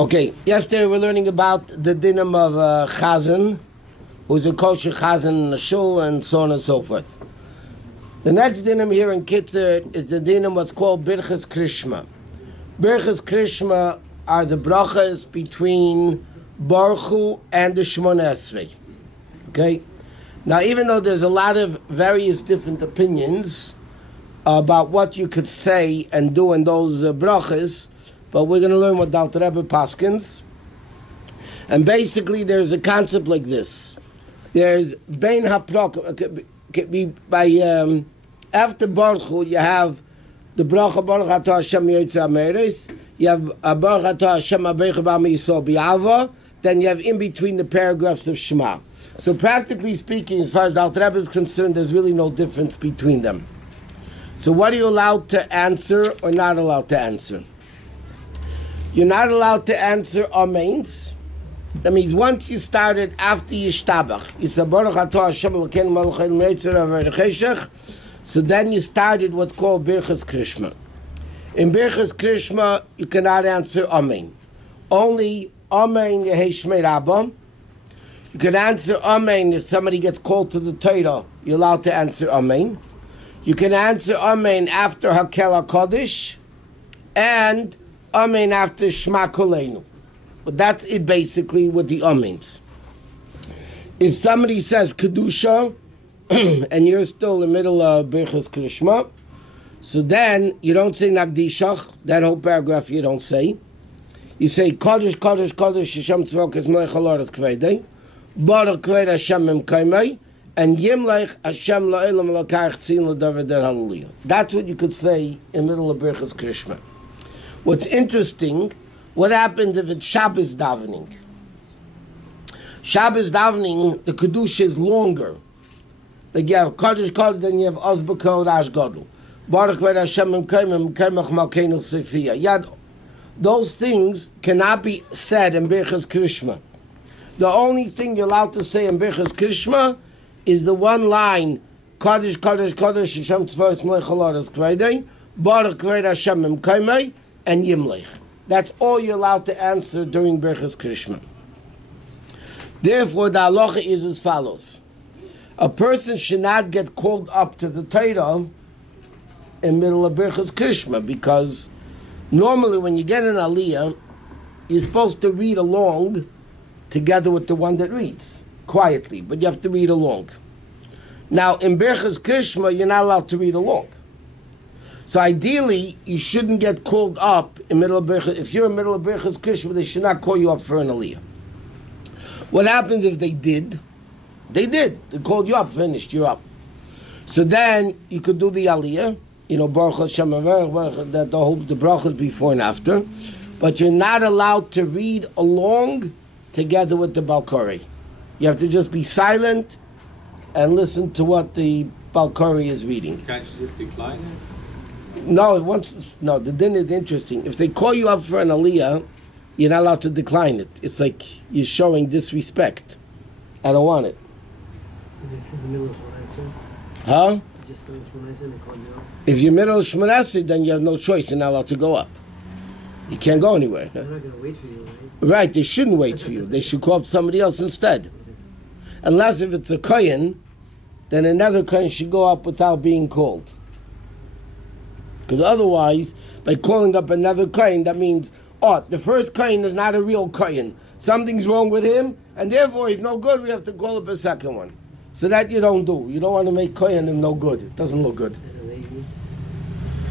Okay, yesterday we're learning about the dinam of Chazan, who's a kosher Chazan in the shul, and so on and so forth. The next dinam here in Kitzur is the dinam what's called Birchas Krishma. Birchas Krishma are the brachas between Baruch Hu and the Shmoneh Esrei. Okay? Now, even though there's a lot of various different opinions about what you could say and do in those brachas, but we're going to learn what the Alter Rebbe paskins. And basically, there's a concept like this. There's Bein HaProk, by after Baruch Hu, you have the bracha Baruch Atah Hashem Yotzei HaMeretz, you have Baruch Atah Hashem Abeich B'Am Yisrael B'Yava, then you have in between the paragraphs of Shema. So practically speaking, as far as the Alter Rebbe is concerned, there's really no difference between them. So what are you allowed to answer or not allowed to answer? You're not allowed to answer amens. That means once you started after Yishtabach, you said Baruch Atah Hashem Elokeinu Melech Haolam Yetzer Ha'aver Cheshech. So then you started what's called Birchas Krishma. In Birchas Krishma, you cannot answer amen. Only amen Yehei Shmei Rabba. You can answer amen if somebody gets called to the Torah. You're allowed to answer amen. You can answer amen after Hakel HaKodesh and amen after Shema Koleinu. But that's it basically with the amens. If somebody says Kedusha and you're still in the middle of Birchas Krishma, so then you don't say Nagdishach, that whole paragraph you don't say. You say Kodesh, Kodesh, Kodesh, Hashem Tzvokes Melech Haloras Kvedei, Baruch Kved Hashem Memkaimei, and Yimlech Hashem La'elam L'Kach Tzin L'David Hallelujah. That's what you could say in the middle of Birchas Krishma. What's interesting, what happens if it's Shabbos davening? Shabbos davening, the Kedusha is longer. Like you have Kodesh Kodesh, then you have Ozbekot Ash Godel. Baruch Ved Hashem Mekayim Malkeinu Sefiya. Yet those things cannot be said in Birchas Krishma. The only thing you're allowed to say in Birchas Krishma is the one line, Kodesh Kodesh Kodesh Hashem Tzvos Melech Haloras Kvedei, Baruch Ved Hashem Mekayim, and Yimlech. That's all you're allowed to answer during Birchas Krishma. Therefore, the halacha is as follows. A person should not get called up to the Torah in the middle of Birchas Krishma, because normally when you get an aliyah, you're supposed to read along together with the one that reads, quietly, but you have to read along. Now, in Birchas Krishma, you're not allowed to read along. So ideally, you shouldn't get called up in middle of Birchas. If you're in the middle of Birchas Krishma, they should not call you up for an aliyah. What happens if they did? They did. They called you up, finished, you're up. So then you could do the aliyah, Baruch Hashem, the brachas before and after, but you're not allowed to read along together with the Balkari. You have to just be silent and listen to what the Balkari is reading. Can't you just decline it? No, the din is interesting. If they call you up for an aliyah, you're not allowed to decline it. It's like you're showing disrespect. I don't want it. Huh? If you're middle of Shmoneh Esrei, then you have no choice. You're not allowed to go up. You can't go anywhere. They're not going to wait for you, right? Right, they shouldn't wait for you. They should call up somebody else instead. Unless if it's a kohen, then another kohen should go up without being called. Because otherwise, by calling up another kohen, that means, the first kohen is not a real kohen. Something's wrong with him, and therefore he's no good. We have to call up a second one. So that you don't do. You don't want to make kohen him no good. It doesn't look good.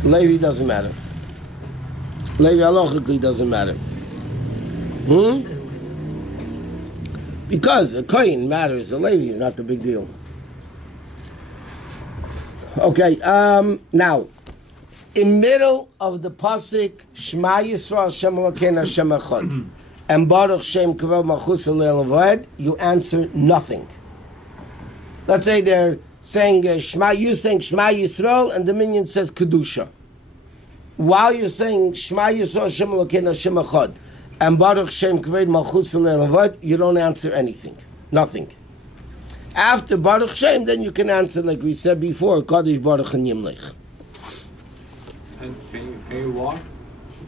Levi doesn't matter. Levi halachically doesn't matter. Because a kohen matters. A Levi is not the big deal. Okay, now, in middle of the pasuk Shema Yisrael Hashem Elokeinu Hashem Echad and Baruch Shem Kavod Malchus Le'Levad, you answer nothing. Let's say they're saying Shema, you saying Shema Yisrael, and the minion says Kedusha. While you're saying Shema Yisrael Hashem Elokeinu Hashem Echad and Baruch Shem Kavod Malchus Le'Levad, you don't answer anything, nothing. After Baruch Shem, then you can answer like we said before, Kadosh Baruch and Yimlech. And can you walk,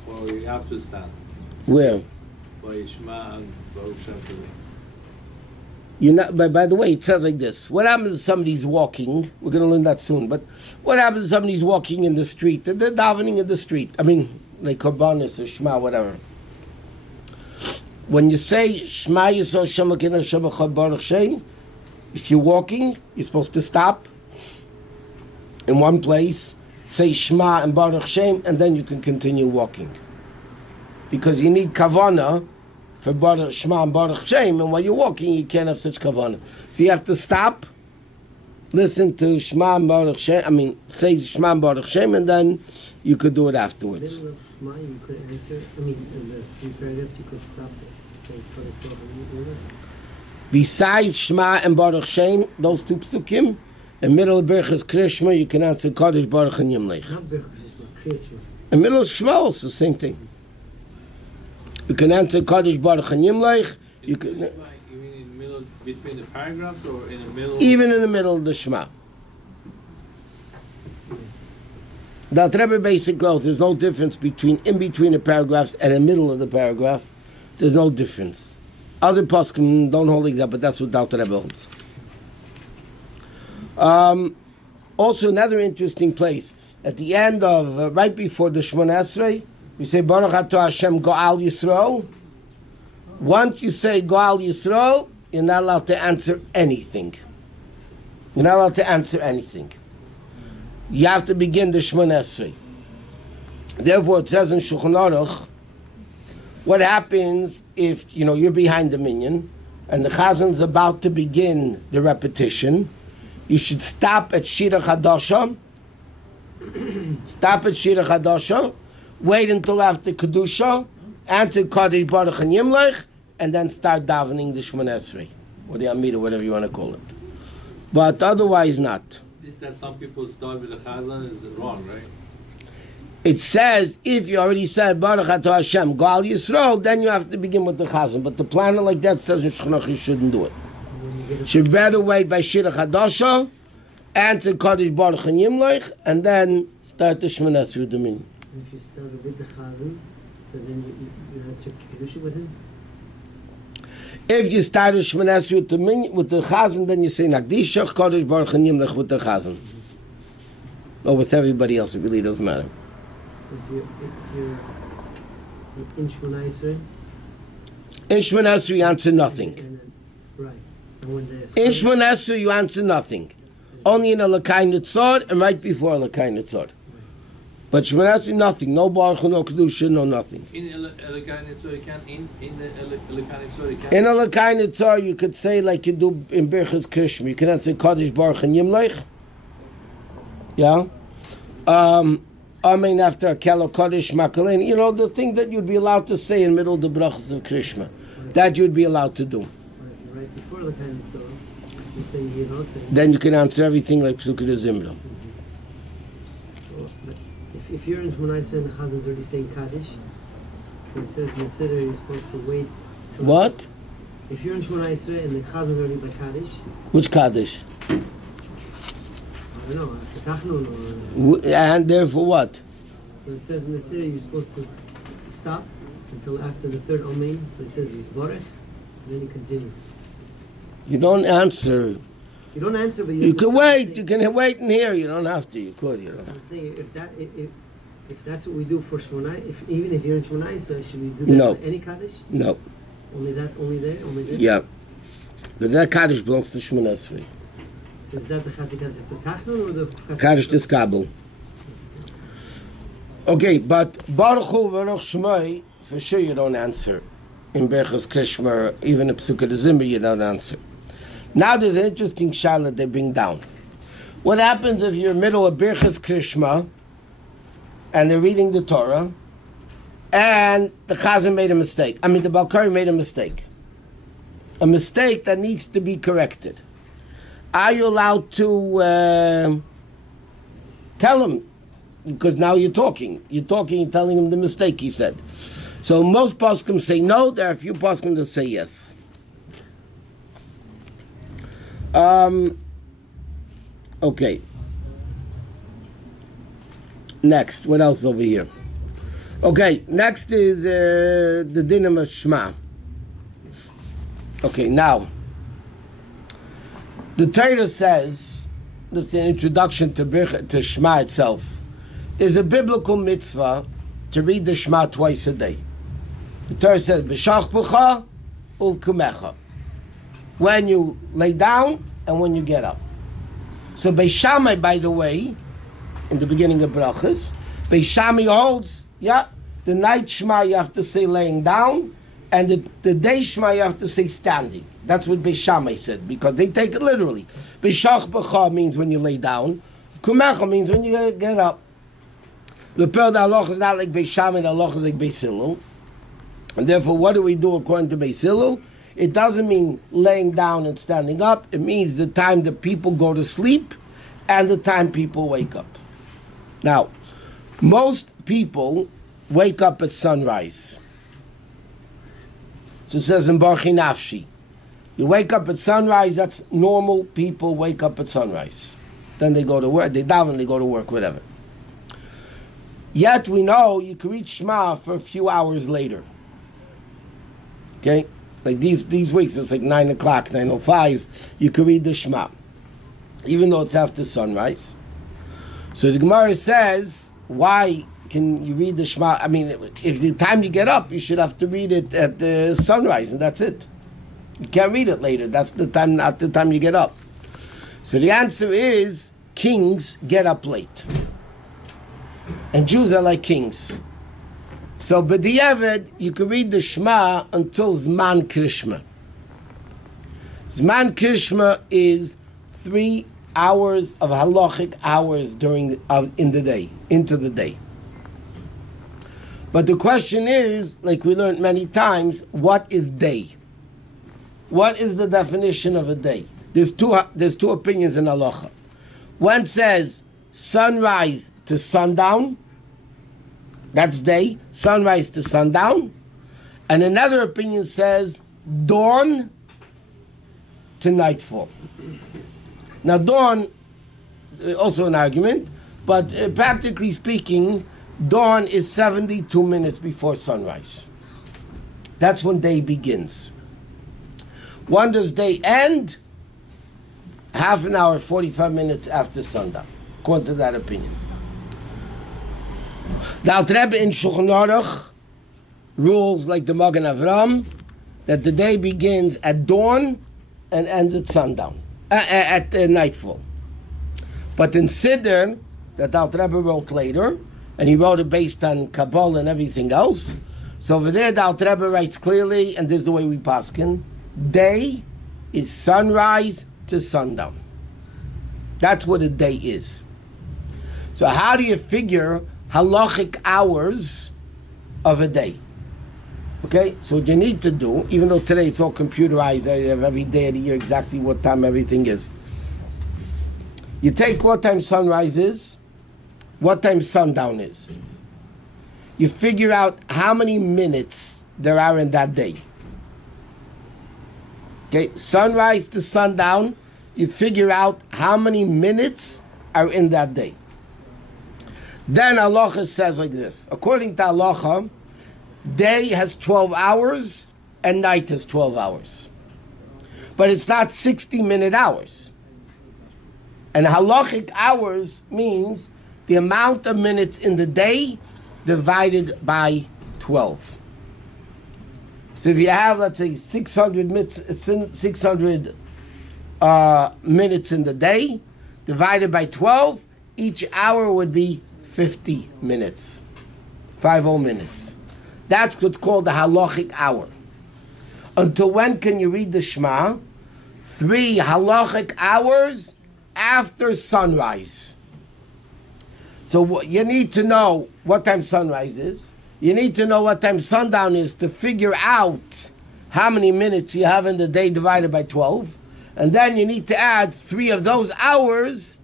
or you have to stand? Where? You're not, by the way, it says like this. What happens if somebody's walking? We're going to learn that soon. But what happens if somebody's walking in the street? They're davening in the street. I mean, like Korbanos or Shema, whatever. When you say Shema Yisrael Shema Kina Shema Chad Baruch Shem, if you're walking, you're supposed to stop in one place, say Shema and Baruch Shem, and then you can continue walking. Because you need kavanah for Baruch Shema and Baruch Shem, and while you're walking, you can't have such kavanah. So you have to stop, listen to Shema and Baruch Shem, say Shema and Baruch Shem, and then you could do it afterwards. In the middle of Shema, you could answer, in the few paragraphs, you could stop it. Say, besides Shema and Baruch Shem, those two psukim, in the middle of Berachas Kriyashma, you can answer Kodesh Baruch and Yimlech. Not Berachas Kriyashma. In the middle of Shema, also the same thing. You can answer Kodesh Baruch and Yimlech. You can. You mean in the middle, between the paragraphs, or in the middle? Even in the middle of the Shema. The Rebbe basically holds there's no difference in between the paragraphs and the middle of the paragraph. There's no difference. Other poskim don't hold like that, but that's what the Rebbe holds. Also, another interesting place at the end of right before the Shemona Esrei, we say Baruch Atah Hashem Go'al Yisrael. Once you say Go'al Yisrael, you're not allowed to answer anything. You're not allowed to answer anything. You have to begin the Shemona Esrei. Therefore, it says in Shulchan Aruch, what happens if you're behind the minyan and the chazan's about to begin the repetition? You should stop at Shira Chadasha. Stop at Shira Chadasha. Wait until after Kedusha, answer Kodesh Baruch and Yimlech, and then start davening the Shemona Esrei or the Amida, whatever you want to call it. But otherwise, not. This that some people start with the chazan is wrong, right? It says, if you already said Baruch Atah Hashem, Go'al Yisrael, then you have to begin with the chazan. But the plan like that says in Shulchan Aruch you shouldn't do it. You should better wait by Shira Chadasha, answer Kodesh Baruch and Yimlech, and then start the Shemona Esrei with the minyan. If you started with the chazan, so then you answer Kedusha with him? If you start the Shemona Esrei with the chazan, then you say Nagdisha, Kodesh Baruch and Yimlech with the chazan. Or with everybody else, it really doesn't matter. If you're in Shemona Esrei? In Shemona Esrei, you answer nothing. Right. In Shemona Esrei, you answer nothing. Only in a Lakai Nitzor and right before a Lakai Nitzor. But Shemona Esrei, nothing. No Baruch, no Kedusha, no nothing. In a Lakai Nitzor, you can't. In the Lakai Nitzor, you can't. In a Lakai Nitzor, you could say like you do in Berachas Kriyashma. You can answer Kodesh Baruch and Yimlech. Yeah? Amen after a Kelo Kodesh Makalin. The thing that you'd be allowed to say in the middle of the brachas of Kriyashma. That you'd be allowed to do. Right before the kind of you say you're not saying. Then you can answer everything like Pesukei de Zimra. If you're in Shemona Esrei and the chazan's already saying Kaddish, so it says in the Siddur you're supposed to wait. What? If you're in Shemona Esrei and the chazan's already by Kaddish. Which Kaddish? I don't know, Tachnun or... And therefore what? So it says in the Siddur you're supposed to stop until after the third Omein. So it says Yisborech, and then you continue. You don't answer. You don't answer, but you can wait. You can wait and hear. You don't have to. You could. You don't. I'm saying if that's what we do for Shemona, even if you're in Shemona, so should we do that for any Kaddish? No. Only that. Only there. Only there. Yeah. But that Kaddish belongs to Shemona Esrei. So is that the Chatzi Kaddish for Tachnun or the Kaddish des Kabel? Okay, but Baruch Hu Baruch Shmoi, for sure you don't answer. In Berachas Kriyashma, even in Pesukei de Zimra, you don't answer. Now there's an interesting shaila they bring down. What happens if you're in the middle of Berachas Kriyashma and they're reading the Torah and the Chazan made a mistake? The Balkari made a mistake. A mistake that needs to be corrected. Are you allowed to tell him? Because now you're talking. You're telling him the mistake he said. So most poskim say no. There are a few poskim that say yes. Okay. Next, what else over here? Okay, next is the dinim of Shema. Okay, now, the Torah says, that's the introduction to Shema itself, is a biblical mitzvah to read the Shema twice a day. The Torah says, B'shach b'cha uv'kumecha. When you lay down and when you get up. So Beis Shammai, by the way, in the beginning of Brachas, Beis Shammai holds, the night Shema you have to say laying down, and the day Shema you have to say standing. That's what Beis Shammai said, because they take it literally. B'shach b'cha means when you lay down. Kumecha means when you get up. The halacha is not like Beis Shammai, the halacha is like Beis Hillel. And therefore, what do we do according to Beis Hillel? It doesn't mean laying down and standing up. It means the time that people go to sleep and the time people wake up. Now, most people wake up at sunrise. So it says in Barchi Nafshi, you wake up at sunrise, that's normal people wake up at sunrise. Then they go to work, they daven, they go to work, whatever. Yet we know you can read Shema for a few hours later. Okay? Like these weeks, it's like 9 o'clock, 9:05, you can read the Shema. Even though it's after sunrise. So the Gemara says, why can you read the Shema? I mean, if the time you get up, you should have to read it at the sunrise, and that's it. You can't read it later. That's the time, not the time you get up. So the answer is, kings get up late. And Jews are like kings. So b'diavad, you can read the Shema until Zman Krishma. Zman Krishma is 3 hours of halachic hours in the day, into the day. But the question is, like we learned many times, what is day? What is the definition of a day? There's two opinions in halacha. One says sunrise to sundown, that's day, sunrise to sundown. And another opinion says dawn to nightfall. Now dawn, also an argument, but practically speaking, dawn is 72 minutes before sunrise. That's when day begins. When does day end? Half an hour, 45 minutes after sundown, according to that opinion. The Alter Rebbe in Shulchan Aruch rules like the Magen Avram that the day begins at dawn and ends at sundown, at nightfall. But in Siddur, that the Alter Rebbe wrote later, and he wrote it based on Kabbalah and everything else. So over there, the Alter Rebbe writes clearly, and this is the way we paskin, day is sunrise to sundown. That's what a day is. So how do you figure halachic hours of a day? Okay, so what you need to do, even though today it's all computerized, I have every day of the year exactly what time everything is. You take what time sunrise is, what time sundown is. You figure out how many minutes there are in that day. Okay, sunrise to sundown, you figure out how many minutes are in that day. Then halacha says like this. According to halacha, day has 12 hours and night has 12 hours. But it's not 60-minute hours. And halachic hours means the amount of minutes in the day divided by 12. So if you have, let's say, 600 minutes in the day, divided by 12, each hour would be 50 minutes. 50 minutes. That's what's called the halachic hour. Until when can you read the Shema? 3 halachic hours after sunrise. So you need to know what time sunrise is. You need to know what time sundown is to figure out how many minutes you have in the day divided by 12. And then you need to add 3 of those hours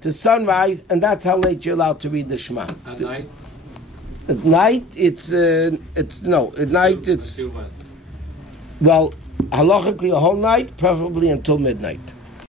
to sunrise, and that's how late you're allowed to read the Shema. At night? At night, well, halachically a whole night, preferably until midnight.